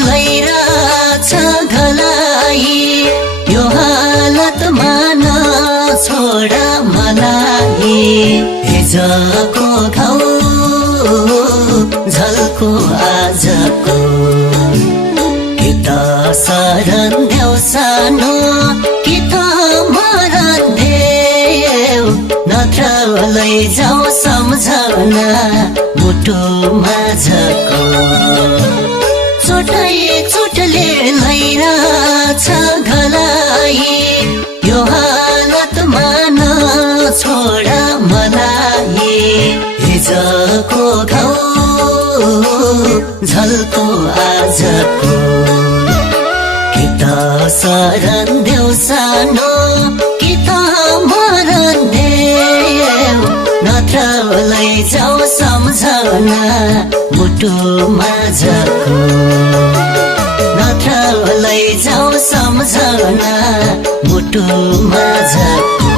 लैराछ घलाई यो हालतमा नछोड मलाई हिजोको घाउ झल्को आजको कि त शरण देऊ सानो कि त मरण देऊ नत्र लैजाऊ सम्झना मुटु माझको चोटै चोटले लैराछ घलाई यो हालतमा नछोड मलाई हिजोको घाउ झल्को आजको कि त शरण देऊ सानो कि त मरण देऊ नत्र लैजाऊ सम्झना मुटु माझको नत्र लैजाऊ सम्झना मुटु माझको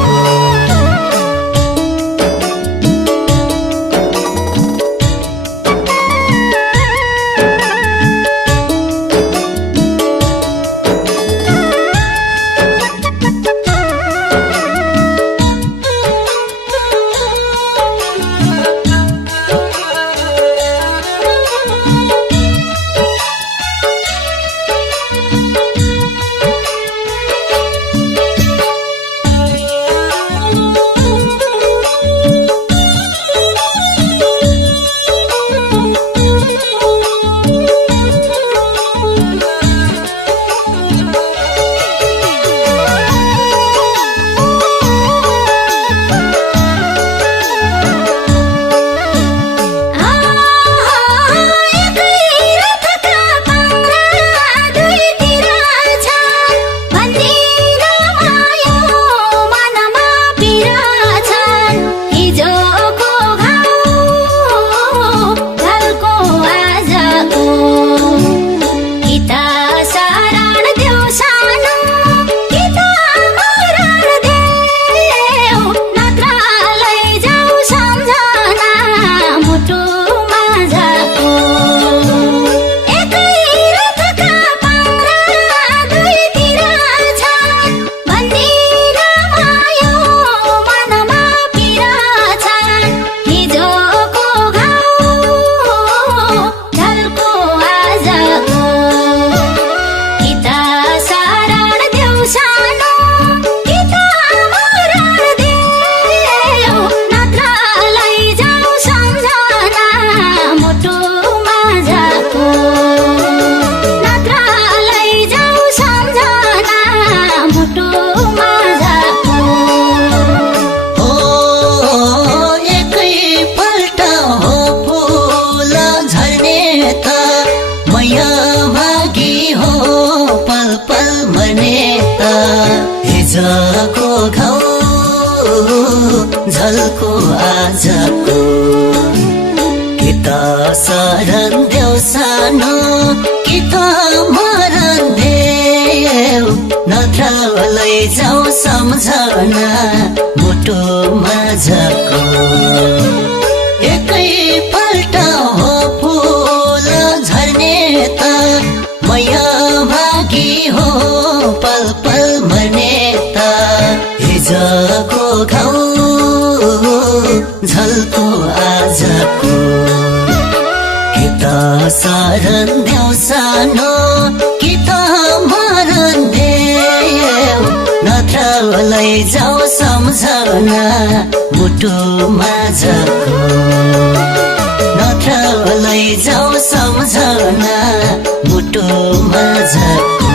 हिजोको घाउ झल्को आजको कि त शरण देऊ सानो कि त मरण देऊ नत्र लैजाऊ सम्झना मुटु माझको एकै पल्ट हो फुल झर्ने त मैया भागी हो पल पल मर्ने त हिजोको घाउ झल्को आजको कि त शरण देऊ सानो कि त मरण देऊ नत्र लैजाऊ सम्झना मुटु माझको नत्र लैजाऊ सम्झना मुटु माझको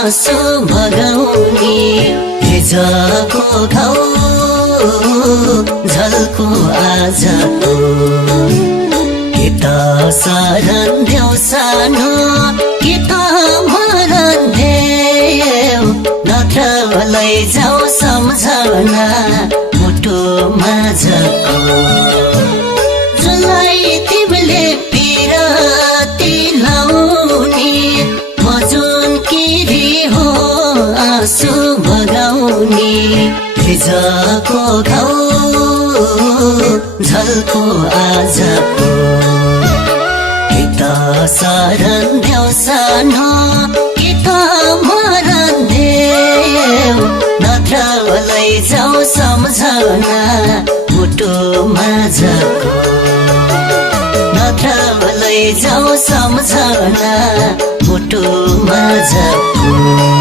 आँसु भगाउने हिजोको घाउ झल्को आजको कि त शरण देऊ सानो कि त मरण देऊ नत्र लैजाऊ सम्झना मुटु माझको जुलाई तिमीले पिराती लाउने म जुन किरी हो आँसु भगाउने हिजोको घाउ झल्को आजको कि त शरण देऊ सानो कि त मरण देऊ नत्र लैजाऊ सम्झना मुटु माझको नत्र लैजाऊ सम्झना मुटु माझको